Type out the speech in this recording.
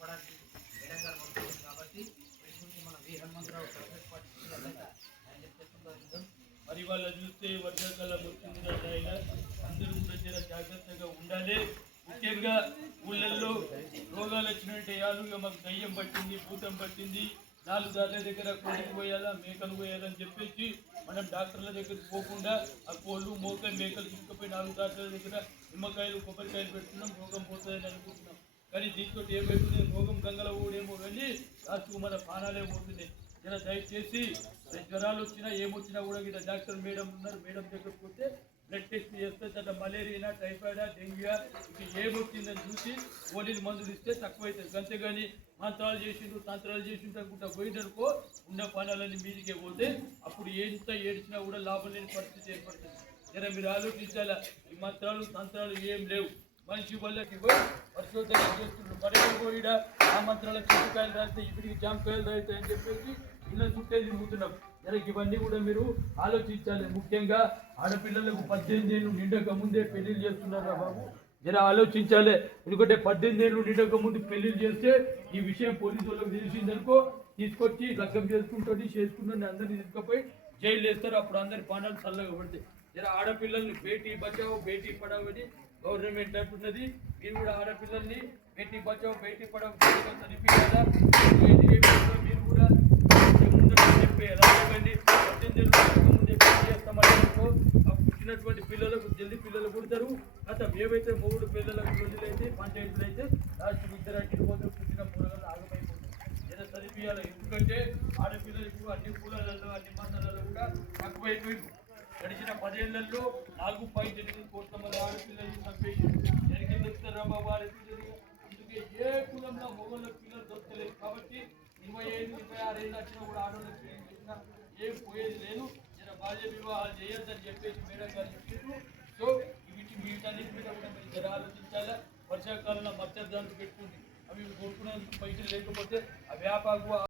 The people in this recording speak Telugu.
చెప్పడానికి తెలంగాణ ఉంటుంది కాబట్టి వీటి మన వి హనుమంతరావు ఆయన మరి వాళ్ళ చూస్తే వర్షాకాలం వచ్చింది ఆయన. అందరూ కూడా జర జాగ్రత్తగా ఉండాలి. ముఖ్యంగా ఊళ్ళల్లో రోగాలు వచ్చినట్టే యాదుగా మాకు దయ్యం పట్టింది భూతం పట్టింది. నాలుగు దాట్ల దగ్గర కోడికి పోయాలా మేకలు పోయాలని చెప్పేసి మనం డాక్టర్ల దగ్గరికి పోకుండా ఆ కోళ్ళు మోకలు మేకలు తీసుకుపోయి నాలుగు దాట్ల దగ్గర నిమ్మకాయలు కొబ్బరికాయలు పెట్టుకున్నాం రోగం పోతుందని అనుకుంటున్నాం కానీ దీంతో ఏమవుతుంది రోగం గంగల ఊడేమో కానీ రాజకుమార మన ప్రాణాలే పోతున్నాయి ఇలా దయచేసి జ్వరాలు వచ్చినా ఏమొచ్చినా కూడా ఇక్కడ డాక్టర్ మేడం ఉన్నారు. మేడం దగ్గరకు పోతే బ్లడ్ టెస్ట్ చేస్తే తర్వాత మలేరియా టైఫాయిడా డెంగ్యూ ఇది ఏమొచ్చిందని చూసి గోళీలు మందులు ఇస్తే తక్కువ అవుతుంది అంతేగాని మంత్రాలు చేసిండ్రు తంత్రాలు చేసిండ్రు అనుకుంటా పోయినరుకో ఉన్న పనులన్నీ మీదికే పోతే అప్పుడు ఎంత ఏడిచినా కూడా లాభం లేని పరిస్థితి ఏర్పడుతుంది. జర మీరు ఆలోచించాలా? ఈ మంత్రాలు తంత్రాలు ఏం లేవు. మనిషి వాళ్ళకి పోయి పరిశోధన చేస్తుండ్రు మరే పోయిడ ఆ మంత్రాలకు చింతకాయలు రాస్తే ఇప్పటికి జామకాయలు రాయితే అని చెప్పేసి ఇళ్ళ చుట్టే తిరుగుతున్నాం. జర ఇవన్నీ కూడా మీరు ఆలోచించాలి. ముఖ్యంగా ఆడపిల్లలకు పద్దెనిమిది ఏళ్ళు నిండక ముందే పెళ్ళిళ్ళు చేస్తున్నారా బాబు. జర ఆలోచించాలి. ఎందుకంటే పద్దెనిమిది ఏళ్ళు నిండక ముందు పెళ్ళిళ్ళు చేస్తే ఈ విషయం పోలీసు వాళ్ళకి తెలిసిందనుకో తీసుకొచ్చి లగ్గం చేసుకుంటుంది చేసుకుంటుంది అందరినీ తీసుకుపోయి జైలు వేస్తారు. అప్పుడు అందరి పానాలు చల్లగా పడతాయి. జర ఆడపిల్లల్ని బేటీ బచావో బేటీ పడావో అని గవర్నమెంట్ అంటున్నది మీరు కూడా ఆడపిల్లల్ని బేటీ బచావ్ బేటీ పడవ చదివించాలా మీరు కూడా చెప్పేయాలి పద్దెనిమిది పుట్టినటువంటి పిల్లలకు జల్ది పిల్లలు పుడతారు. అత ఏవైతే మూడు పిల్లలకు రోజులైతే పంచాయతీలు అయితే లాస్ట్ ఇద్దరు పోతే పుట్టిన పూరగాలు ఆగమైపోతుంది ఏదో చదివియాలి? ఎందుకంటే ఆడపిల్లలకు అన్ని పూలలో అన్ని మందలలో కూడా తక్కువైపోయింది. గడిచిన పదేళ్ళలో నాలుగు పాయింట్ ఎనిమిది కోట్ల మంది ఆడపిల్లలు కులంలో పిల్లలు దొరకలేదు కాబట్టి ఇరవై ఐదు ఇరవై ఆరు ఏళ్ళు వచ్చినా కూడా ఆడవాళ్ళకి పెళ్ళి చేసినా ఏం పోయేది లేదు. నేను బాల్య వివాహాలు చేయొద్దని చెప్పేసి మేడం గారు చెప్పారు సో వీటి వీటన్నిటి మీద కూడా మీరు జర ఆలోచించాలా? వర్షాకాలంలో మత్స్యదారులు పెట్టుకుంది అవి కొనుక్కునేందుకు పైసలు లేకపోతే ఆ వ్యాపారం